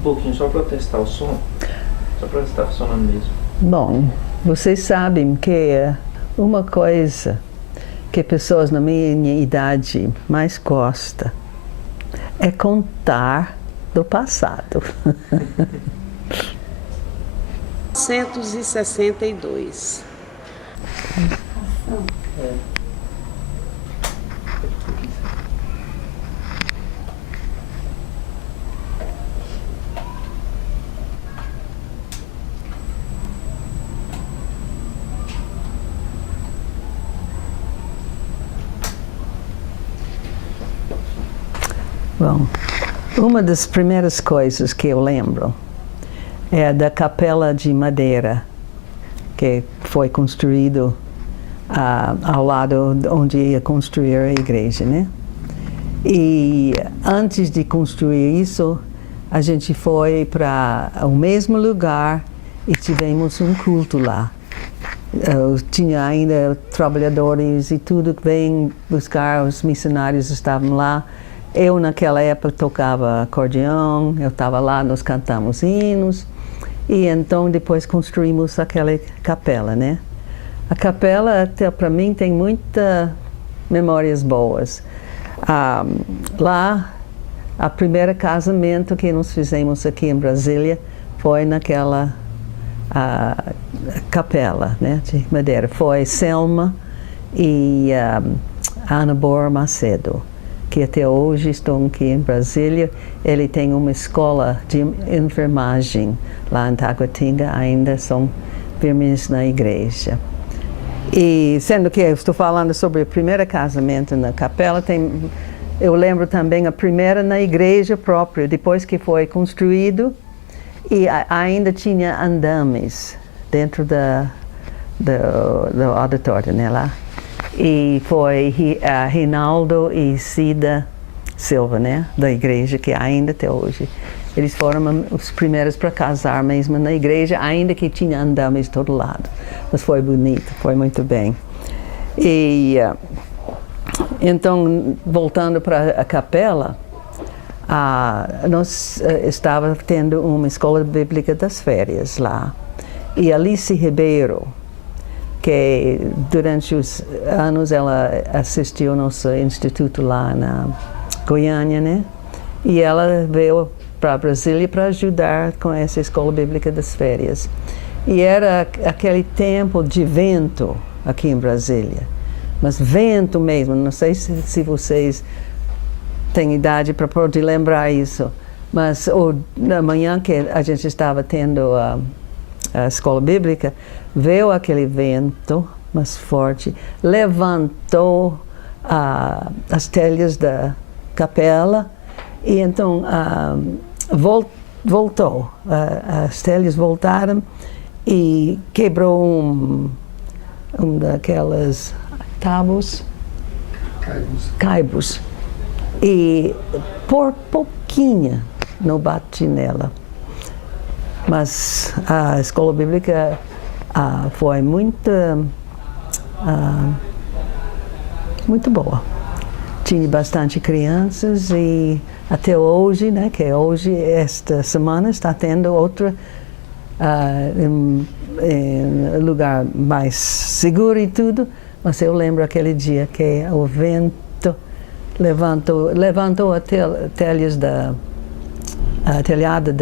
pouquinho só para testar o som. Só para estar funcionando mesmo. Bom, vocês sabem que uma coisa que pessoas na minha idade mais gostam é contar do passado. 1962. Bom, uma das primeiras coisas que eu lembro é da capela de madeira que foi construído ao lado onde ia construir a igreja, né? E antes de construir isso, a gente foi para o mesmo lugar e tivemos um culto lá. Tinha ainda trabalhadores e tudo que vêm buscar, os missionários estavam lá. Eu naquela época tocava acordeão, eu estava lá, nós cantamos hinos. E então depois construímos aquela capela, né? A capela, até para mim, tem muitas memórias boas. Lá, a primeira casamento que nós fizemos aqui em Brasília foi naquela capela, né, de madeira. Foi Selma e Ana Bor Macedo, que até hoje estão aqui em Brasília. Ele tem uma escola de enfermagem lá em Taguatinga, ainda são firmes na igreja. E sendo que eu estou falando sobre o primeiro casamento na capela, eu lembro também a primeira na igreja própria, depois que foi construído, e ainda tinha andames dentro do auditório, né, lá. E foi Reinaldo e Cida Silva, né, da igreja, que ainda até hoje. Eles foram os primeiros para casar mesmo na igreja, ainda que tinha andames de todo lado. Mas foi bonito, foi muito bem. E então, voltando para a capela, nós estávamos tendo uma escola bíblica das férias lá. E Alice Ribeiro, que durante os anos ela assistiu ao nosso instituto lá na Goiânia, né? E ela veio para Brasília para ajudar com essa escola bíblica das férias. E era aquele tempo de vento aqui em Brasília, mas vento mesmo. Não sei se vocês têm idade para poder lembrar isso, mas na manhã que a gente estava tendo a escola bíblica, veio aquele vento mais forte, levantou as telhas da capela e então voltou, as telhas voltaram e quebrou um daquelas tábuas, caibros, e por pouquinho não bati nela. Mas a escola bíblica foi muito boa. Tinha bastante crianças e até hoje, né, que hoje, esta semana, está tendo outra em lugar mais seguro e tudo, mas eu lembro aquele dia que o vento levantou a telhas telhado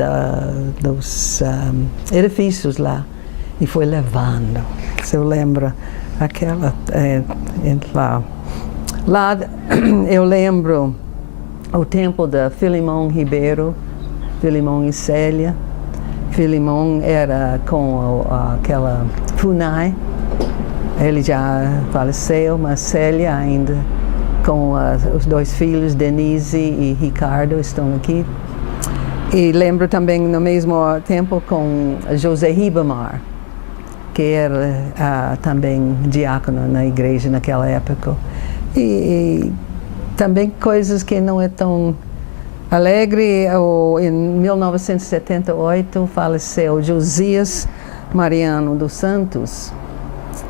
dos edifícios lá e foi levando. Se eu lembro aquela lá. Lá eu lembro o tempo da Filimão Ribeiro, Filimão e Célia. Filimão era com aquela FUNAI, ele já faleceu, mas Célia ainda com os dois filhos, Denise e Ricardo, estão aqui. E lembro também no mesmo tempo com José Ribamar, que era também diácono na igreja naquela época. E também coisas que não é tão alegre. Em 1978 faleceu Josias Mariano dos Santos.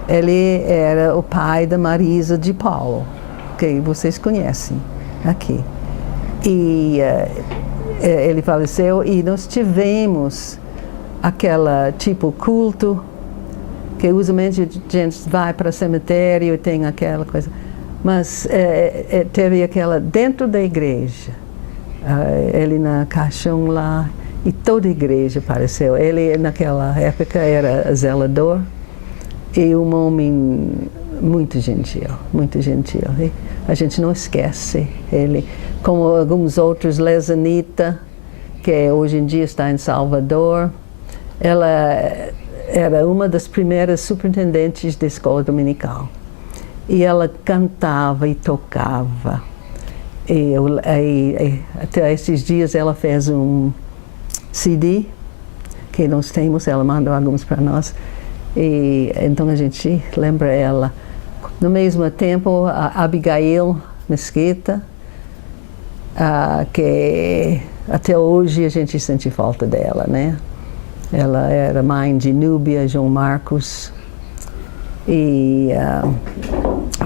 Ele era o pai da Marisa de Paulo, que vocês conhecem aqui. E ele faleceu e nós tivemos aquela tipo culto que usualmente a gente vai para o cemitério e tem aquela coisa, mas teve aquela dentro da igreja, ele na caixão lá e toda a igreja apareceu. Ele naquela época era zelador e um homem muito gentil, muito gentil. E a gente não esquece ele, como alguns outros, Lesanita, que hoje em dia está em Salvador. Ela era uma das primeiras superintendentes da escola dominical. E ela cantava e tocava. E até esses dias ela fez um CD que nós temos, ela mandou alguns para nós. E então a gente lembra ela. No mesmo tempo, a Abigail Mesquita, que até hoje a gente sente falta dela, né? Ela era mãe de Núbia, João Marcos, e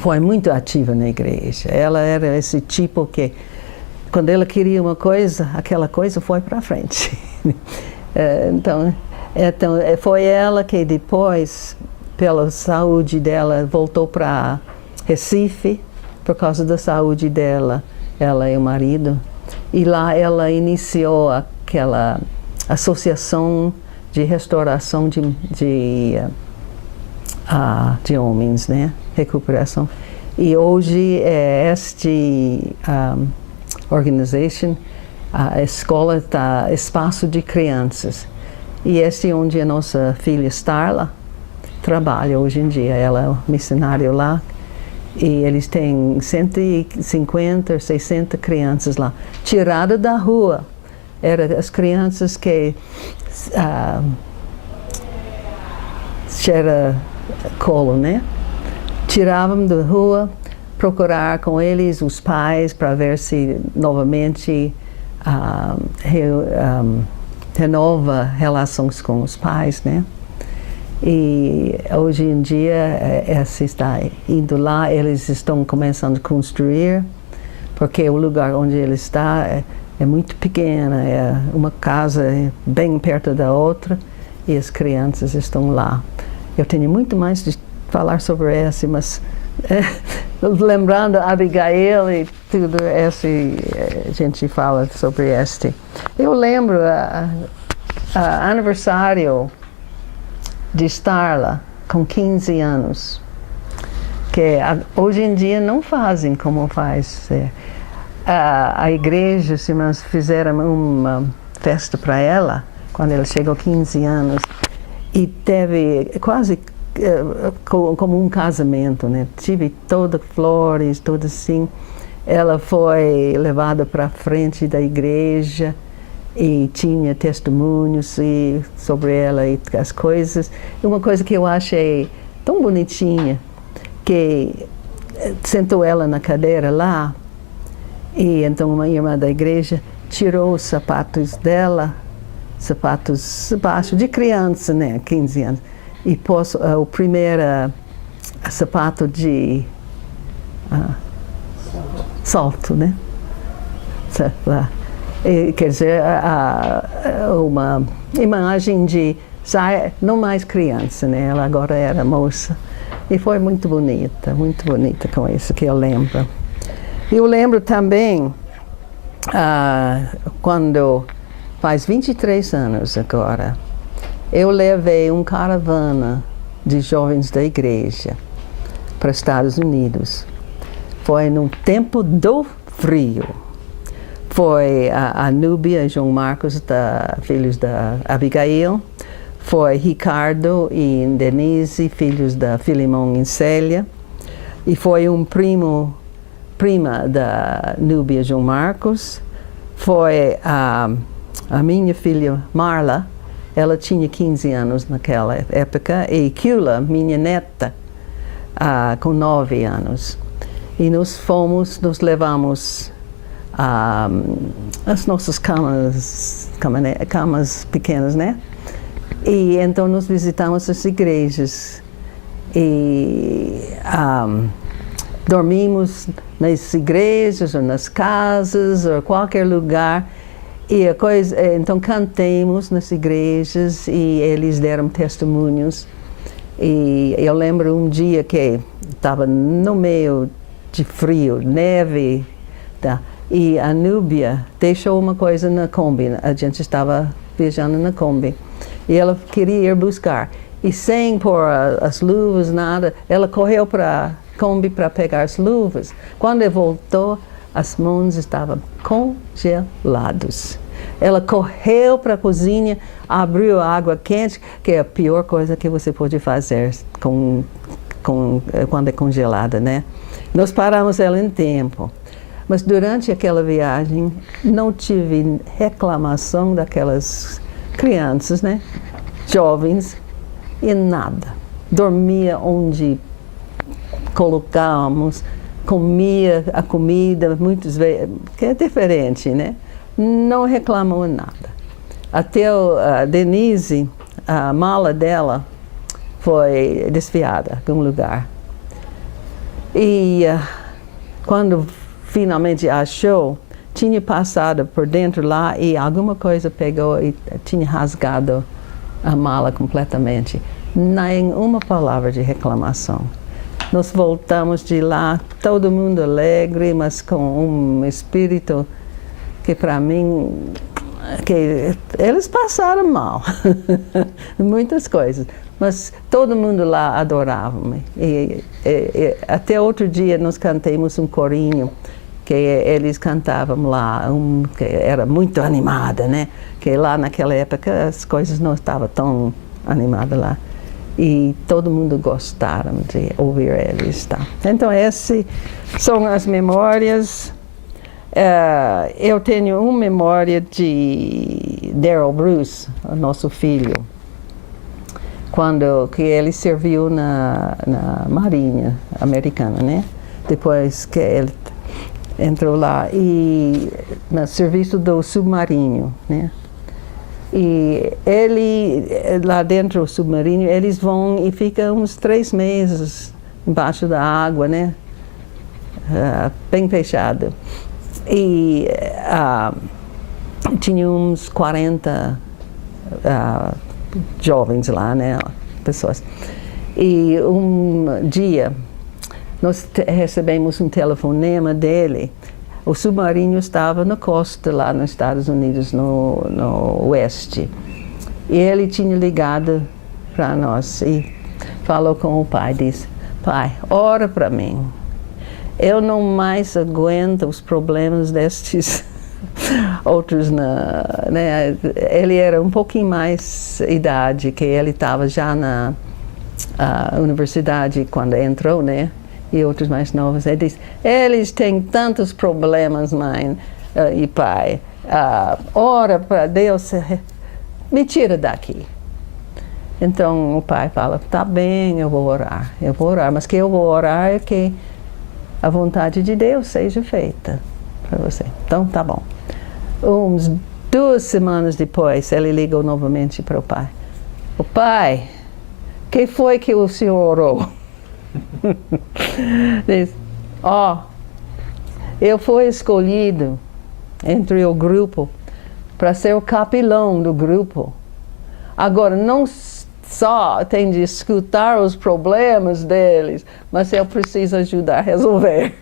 foi muito ativa na igreja. Ela era esse tipo que, quando ela queria uma coisa, aquela coisa foi para frente. Então, foi ela que depois, pela saúde dela, voltou para Recife, por causa da saúde dela, ela e o marido. E lá ela iniciou aquela associação de restauração de homens, né? Recuperação. E hoje este organization, a escola está espaço de crianças. E esse é onde a nossa filha Starla trabalha hoje em dia. Ela é missionária lá. E eles têm 150, 60 crianças lá, tiradas da rua. Eram as crianças que era colo, né? Tiravam da rua, procurar com eles os pais para ver se novamente renova relações com os pais, né? E hoje em dia essa está indo lá, eles estão começando a construir, porque o lugar onde ele está é muito pequena, é uma casa bem perto da outra e as crianças estão lá. Eu tenho muito mais de falar sobre esse, mas lembrando Abigail e tudo esse, a gente fala sobre este. Eu lembro aniversário de Starla com 15 anos, que hoje em dia não fazem como faz. A igreja, os irmãos fizeram uma festa para ela, quando ela chegou 15 anos, e teve quase como um casamento, né? Tive todas flores, tudo assim. Ela foi levada para frente da igreja e tinha testemunhos sobre ela e as coisas. E uma coisa que eu achei tão bonitinha, que sentou ela na cadeira lá, e então uma irmã da igreja tirou os sapatos dela, sapatos baixos de criança, né, 15 anos, e pôs o primeiro sapato de salto, né? Lá. Quer dizer, uma imagem de não mais criança, né? Ela agora era moça. E foi muito bonita com isso que eu lembro. Eu lembro também, quando faz 23 anos agora, eu levei uma caravana de jovens da igreja para os Estados Unidos. Foi no tempo do frio. Foi a Núbia e João Marcos, filhos da Abigail. Foi Ricardo e Denise, filhos da Filimão e Célia. E foi prima da Núbia e João Marcos. Foi a minha filha Marla, ela tinha 15 anos naquela época. E Kula, minha neta, com 9 anos. E nós levamos as nossas camas pequenas, né? E então nós visitamos as igrejas e dormimos nas igrejas ou nas casas ou qualquer lugar. E a coisa, então cantemos nas igrejas e eles deram testemunhos. E eu lembro um dia que estava no meio de frio, neve, tá? E a Núbia deixou uma coisa na Kombi, a gente estava viajando na Kombi, e ela queria ir buscar. E sem pôr as luvas, nada, ela correu para a Kombi para pegar as luvas. Quando ela voltou, as mãos estavam congeladas. Ela correu para a cozinha, abriu a água quente, que é a pior coisa que você pode fazer quando é congelada, né? Nós paramos ela em tempo. Mas durante aquela viagem, não tive reclamação daquelas crianças, né? Jovens, e nada. Dormia onde colocávamos, comia a comida, muitas vezes, que é diferente, né? Não reclamou nada. Até a Denise, a mala dela foi desviada de um lugar. E quando finalmente achou, tinha passado por dentro lá e alguma coisa pegou e tinha rasgado a mala completamente. Nenhuma palavra de reclamação. Nós voltamos de lá, todo mundo alegre, mas com um espírito que para mim, que eles passaram mal, muitas coisas, mas todo mundo lá adorava-me. E até outro dia nós cantamos um corinho, que eles cantavam lá, que era muito animada, né? Que lá naquela época as coisas não estavam tão animadas lá. E todo mundo gostaram de ouvir eles. Tá? Então, essas são as memórias. Eu tenho uma memória de Daryl Bruce, o nosso filho, que ele serviu na Marinha Americana, né? Depois que ele entrou lá e no serviço do submarino, né? E ele, lá dentro do submarino, eles vão e ficam uns 3 meses embaixo da água, né? Bem fechado. E tinha uns 40 jovens lá, né? Pessoas. E um dia, nós recebemos um telefonema dele. O submarino estava na costa, lá nos Estados Unidos, no oeste. E ele tinha ligado para nós e falou com o pai, disse, pai, ora para mim. Eu não mais aguento os problemas destes outros, né? Ele era um pouquinho mais idade, que ele estava já na universidade quando entrou, né? E outros mais novos. Ele diz, eles têm tantos problemas, mãe e pai. Ora para Deus, me tira daqui. Então o pai fala, tá bem, eu vou orar, mas que eu vou orar é que a vontade de Deus seja feita para você. Então tá bom. 2 semanas depois, ele ligou novamente para o pai. O pai, que foi que o senhor orou? Diz, eu fui escolhido entre o grupo para ser o capelão do grupo. Agora, não só tem de escutar os problemas deles, mas eu preciso ajudar a resolver.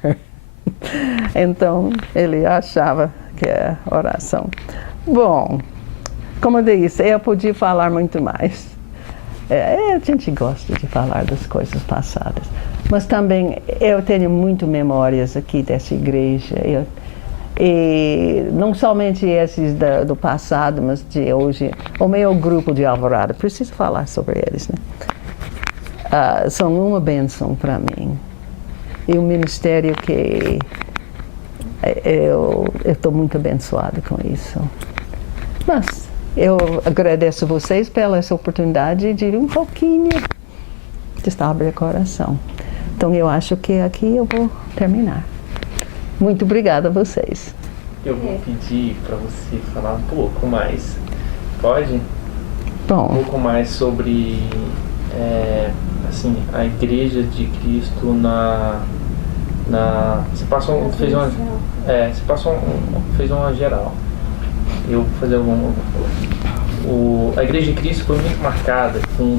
Então, ele achava que é oração. Bom, como eu disse, eu podia falar muito mais. A gente gosta de falar das coisas passadas. Mas também eu tenho muitas memórias aqui dessa igreja. E não somente esses do passado, mas de hoje. O meu grupo de Alvorada, preciso falar sobre eles, né? São uma bênção para mim. E um ministério que eu estou muito abençoada com isso. Mas eu agradeço a vocês pela essa oportunidade de um pouquinho de abrir o coração. Então eu acho que aqui eu vou terminar. Muito obrigada a vocês. Eu vou pedir para você falar um pouco mais. Pode? Bom. Um pouco mais sobre assim, a Igreja de Cristo você fez uma geral eu vou fazer a Igreja de Cristo foi muito marcada com,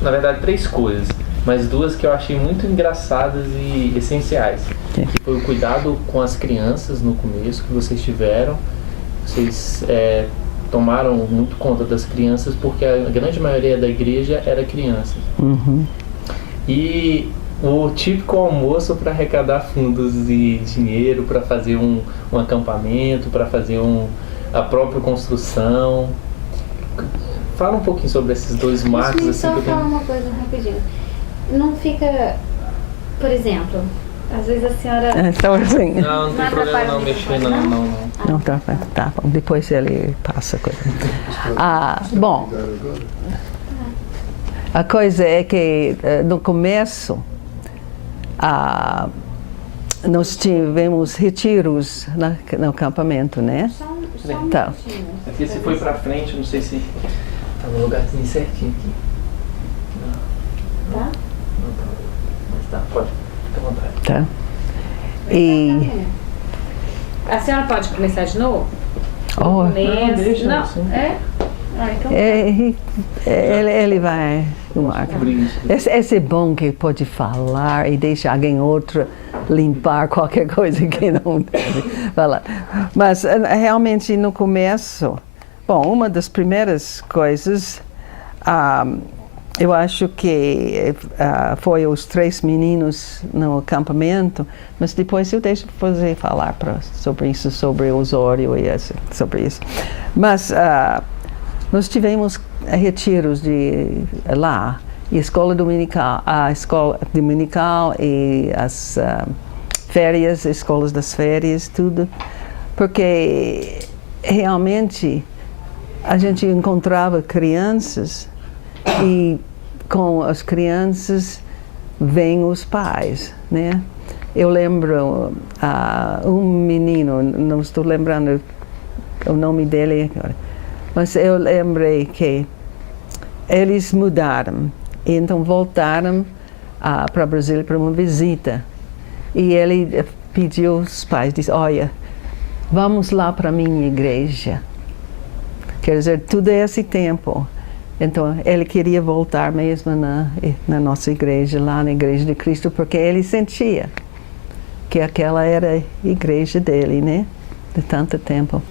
na verdade, 3 coisas, mas 2 que eu achei muito engraçadas e essenciais. Que foi o cuidado com as crianças no começo, que vocês tiveram. Vocês tomaram muito conta das crianças, porque a grande maioria da igreja era criança. E o típico almoço para arrecadar fundos e dinheiro para fazer um acampamento, para fazer a própria construção. Fala um pouquinho sobre esses 2 marcos. Deixa eu só falar uma coisa rapidinho. Não fica, por exemplo, às vezes a senhora... Então, assim... Não tem problema não mexer, não. Não, tá bom. Depois ele passa a coisa. Bom, a coisa é que no começo nós tivemos retiros no acampamento, né? Só um Tá. minutinho. Aqui se foi pra frente, não sei se tá no lugarzinho certinho aqui. Tá? Não tá. Mas tá, pode. Fica à vontade. Tá. E... A senhora pode começar de novo? Oh, Não, deixa, Não, assim. Então ele vai arrumar. Esse é bom que pode falar e deixa alguém outro limpar qualquer coisa que não deve falar. Mas realmente no começo, bom, uma das primeiras coisas, eu acho que foi os 3 meninos no acampamento, mas depois eu deixo você falar sobre isso, sobre o Osório e sobre isso. Mas nós tivemos retiros lá, e a escola dominical e as férias, escolas das férias, tudo, porque realmente a gente encontrava crianças e com as crianças vêm os pais, né? Eu lembro um menino, não estou lembrando o nome dele agora, mas eu lembrei que eles mudaram, e então voltaram para Brasília para uma visita. E ele pediu aos pais, disse, olha, vamos lá para a minha igreja. Quer dizer, tudo é esse tempo. Então, ele queria voltar mesmo na nossa igreja, lá na Igreja de Cristo, porque ele sentia que aquela era a igreja dele, né? De tanto tempo.